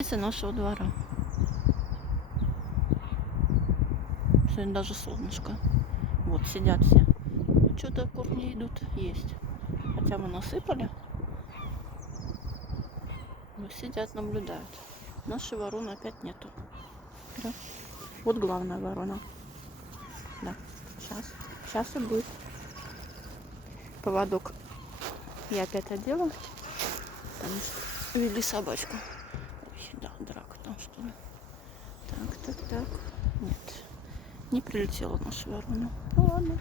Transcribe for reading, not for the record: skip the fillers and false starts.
Из нашего двора. Сегодня даже солнышко. Вот сидят все. Что-то корни идут есть. Хотя мы насыпали. Но сидят, наблюдают. Нашей вороны опять нету. Да. Вот главная ворона. Да. Сейчас и будет. Поводок я опять одела. Потому что вели собачку. Ой, да, драка там что ли. Так. Нет. Не прилетела наша ворона. Ну ладно.